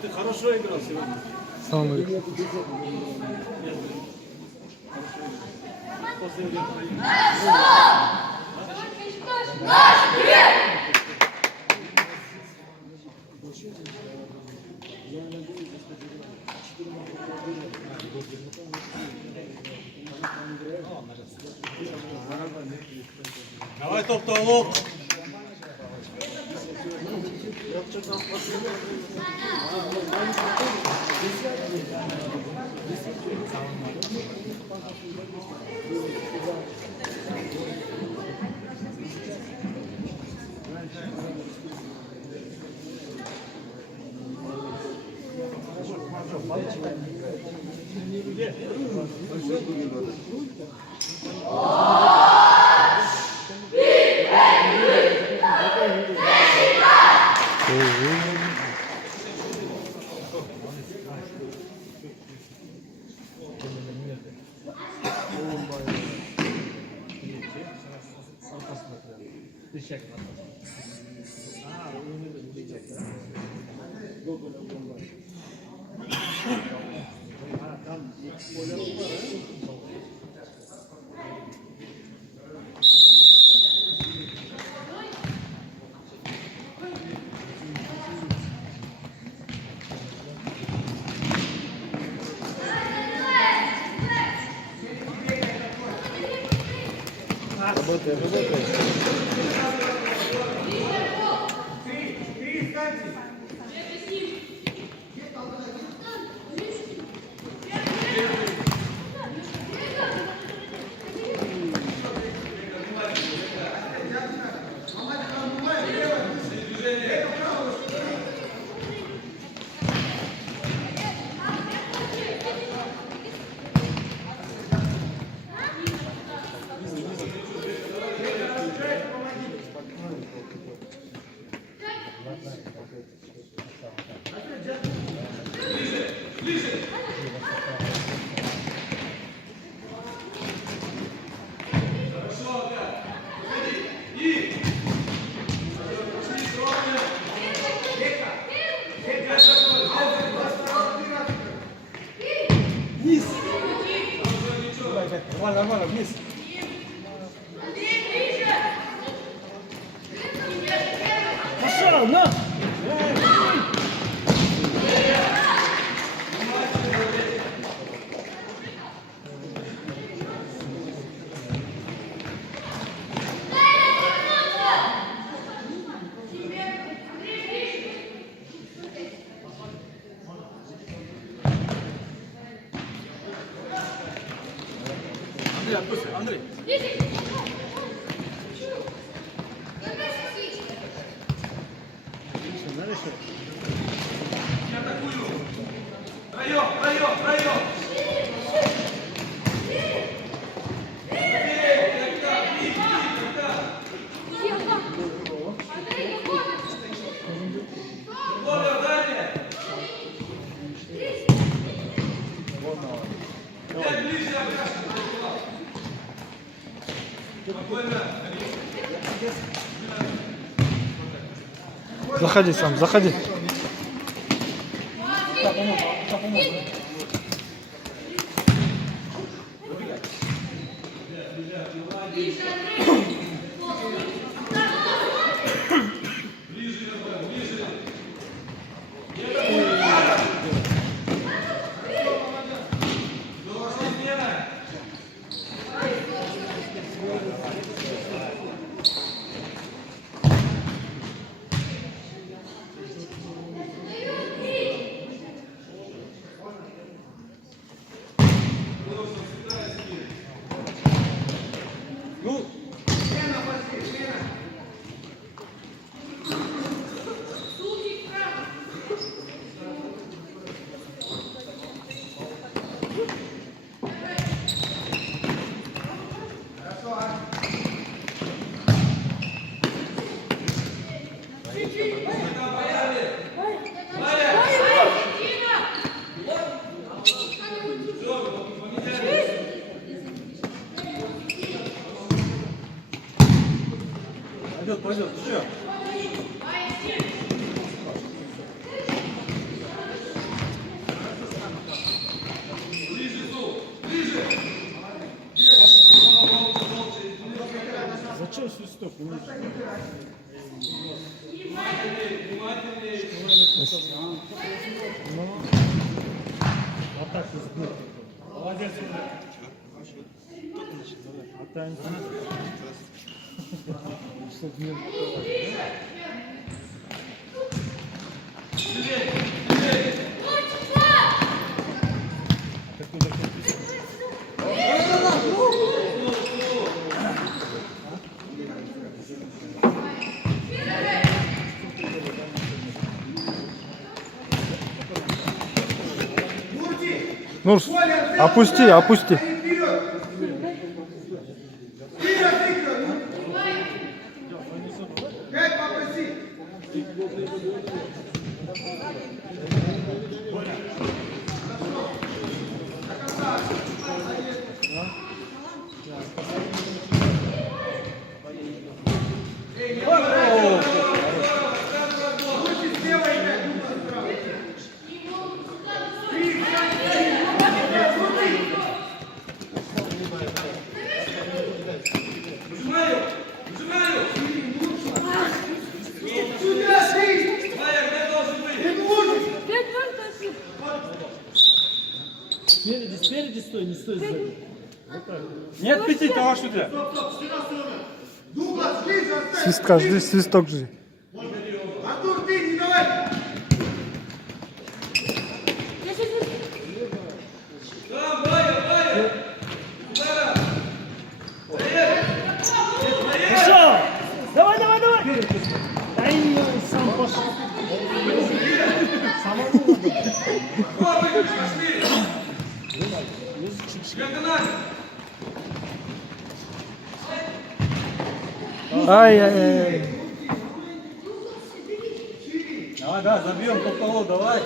Ты хорошо играл сегодня. Самый. Давай топ-толок. Нормально, вниз. Пошел, на! Андрей, отпусти, Андрей. Я атакую. Втроем. Заходи сам, заходи. пойдет, еще. Зачем свисток? А так и сбил. Молодец. А там... Чтоб не было. Нурс, опусти, опусти. Спереди стой, не стой сзади. Вот так. Нет пяти, того шутя. Свистка жди, свисток жди. Артур, ты не давай! Пошел! Давай, давай, давай! Ай, сам пошел. Ай-яй-яй. Давай, да, забьем топ-полу, давай.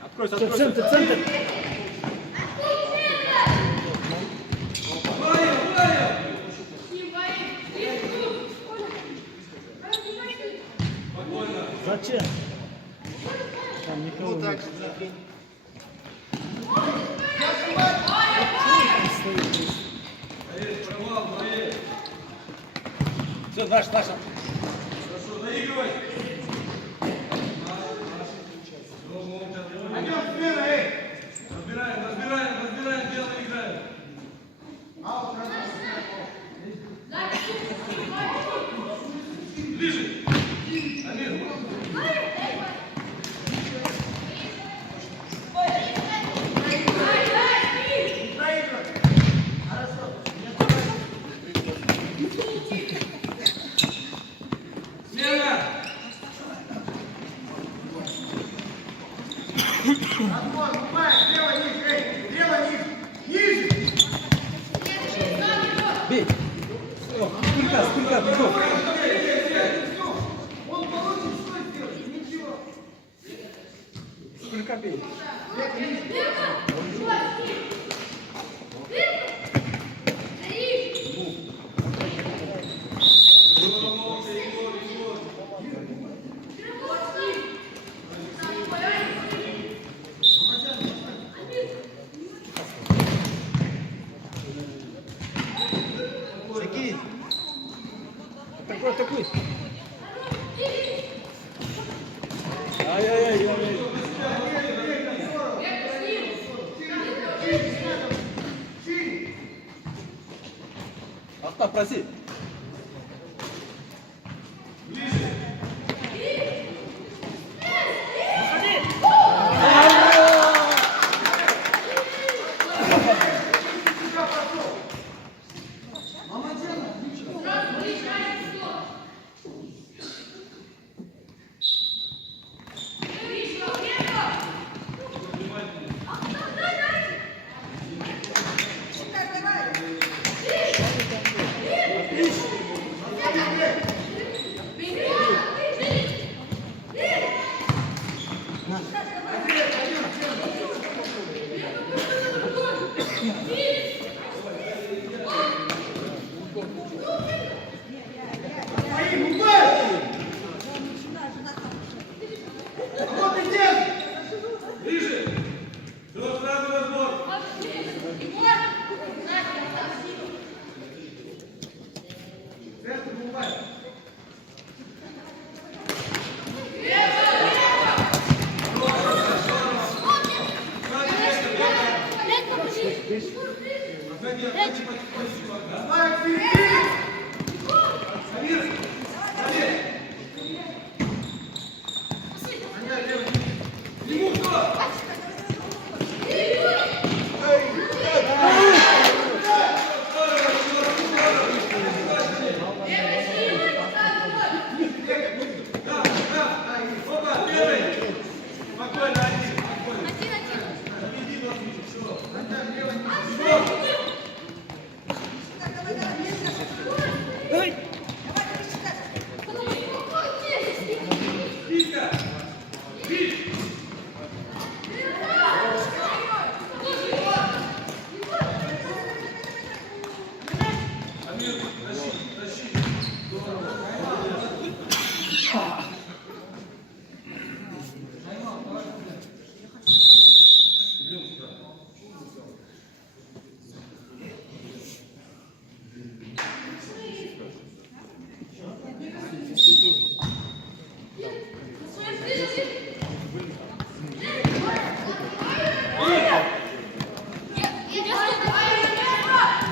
Откройся, откройся. Центр, центр. Зачем? Там никого нет. Все, Даша, Даша. Пойдем смело, эй! Разбираем, дело играем. Ближе. Амир. Смело. Отбор, внимай, лево, ниже, эй! Лево, ниже! Ниже! Бей. Сколько, бегом. Он получит, что сделать? Ничего! Сколько бей. Такой, такой. Ай-яй-яй. Авто, проси.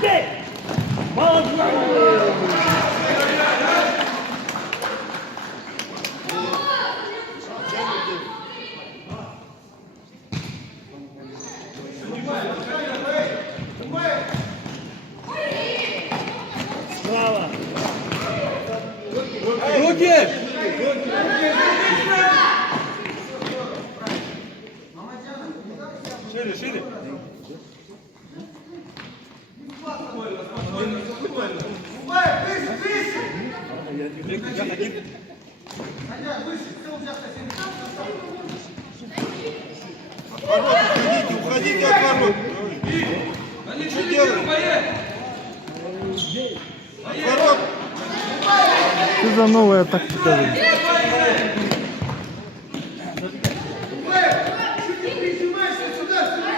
Бей! Молодец! Справа! Руки! Шире, шире. Бывает, выше, выше! Надя, выше, ты у тебя совсем Уходите от ворот. Что делаете? От ворот. Что за новая тактика? Чуть не прижимаешься сюда, сюда!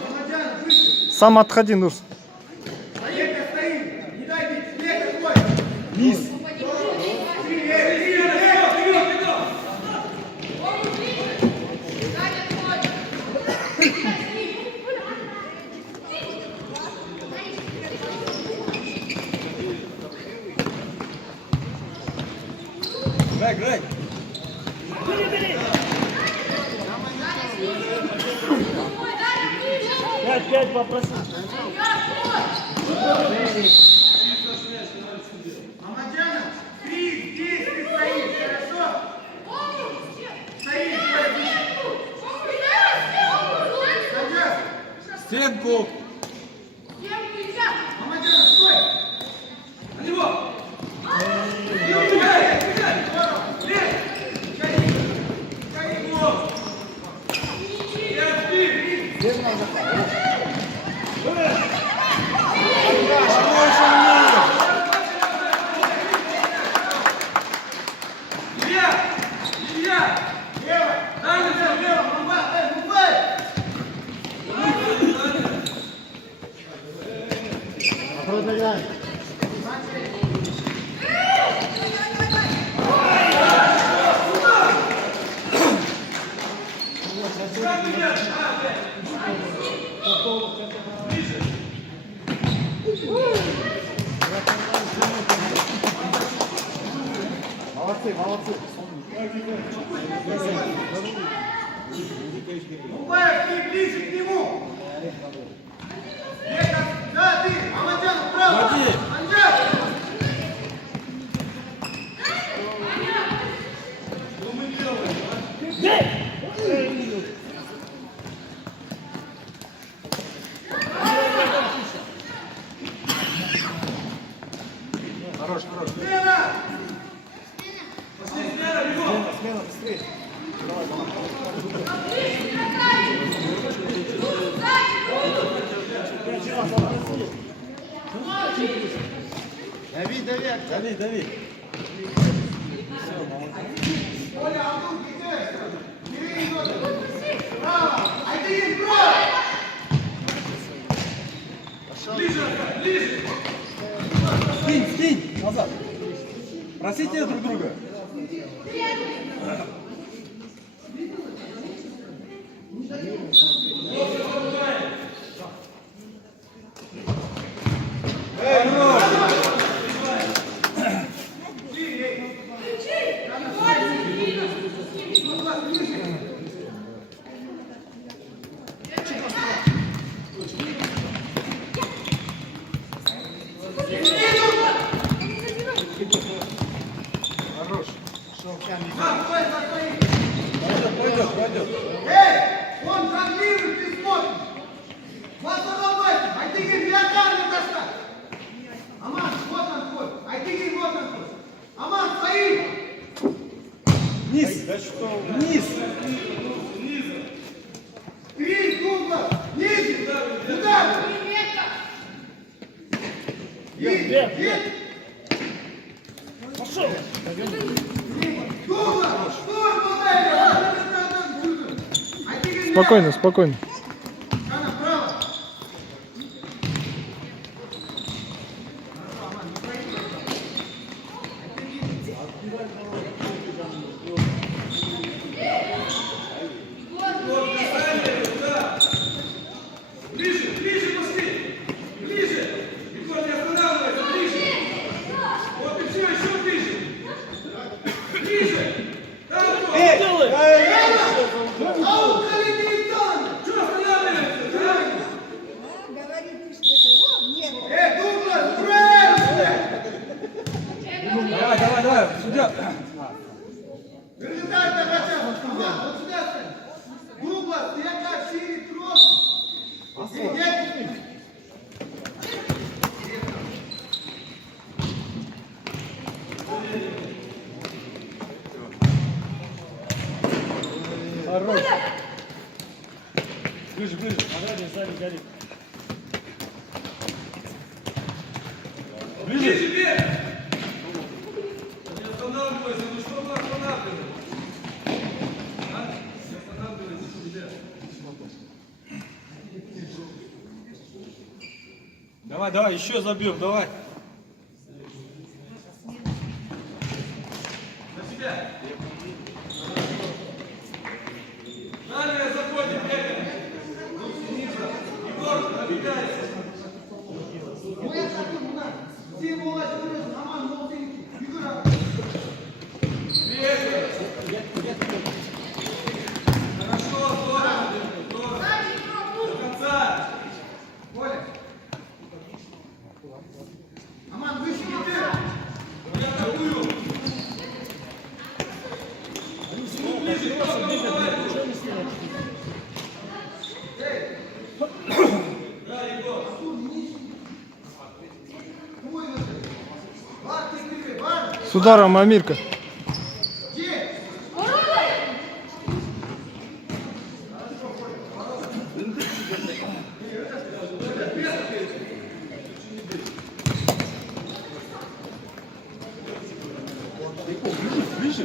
Мамадян, выше! Сам отходи, Нурс. Лека стоит! Не дай бить! Лека твой! Низ! Грай, грай. Пять попросил. Мамадяна, ты здесь ты стоишь, хорошо? Стоишь, Надя! Стенку. Мамадяна, стой! На него. Мубаев, ты ближе к нему! Лека, да, ты! Мамадян, вправо! Води. Анджа! Хорош, хорош. Смена! Дави, дави. Оля, Антон, кидайся! Бери ноги! Право! Один, право! Скинь, скинь. Назад. Просите друг друга. Пойдет, пойдет. Эй! Он жонглирует, ты смотришь! Вас отломайте! А ты говоришь, для кармы достать! Вверх, вверх. Пошел. Дуглас, стой, молодая! Спокойно, спокойно. Она право. Ближе, ближе пошли! Ближе! Егор, не останавливайся, ближе! Вот и все, еще ближе! Ближе! Там кто? Делай. Аут, Калинитан! Что останавливаешься? Да? Говорите, что это нет. Дуглас, правильно! Давай, давай, давай, судья. Горизонтально хотя бы. Ага, вот сюда стань. Дуглас, ты как синий трос. Сидеть. Ближе, ближе. Сзади, сзади, горит. Ближе вверх! Не останавливайся, ну что вы останавливаетесь? А? Не останавливайтесь, ребят. Давай, давай, еще забьем, давай. На себя! Далее заходим, бегаем! Снизу! Егор, набегайся! Ты молодец, Роман, молодец. Юра. Бегаем! Хорошо, здорово! Здорово! До конца! Коля. Роман, выше не ты. Я атакую! Ближе, давай! Ничего не снимай. Да, Егор! Бар, ты прикрой, бар. С ударом Амирка. Где? Ближе.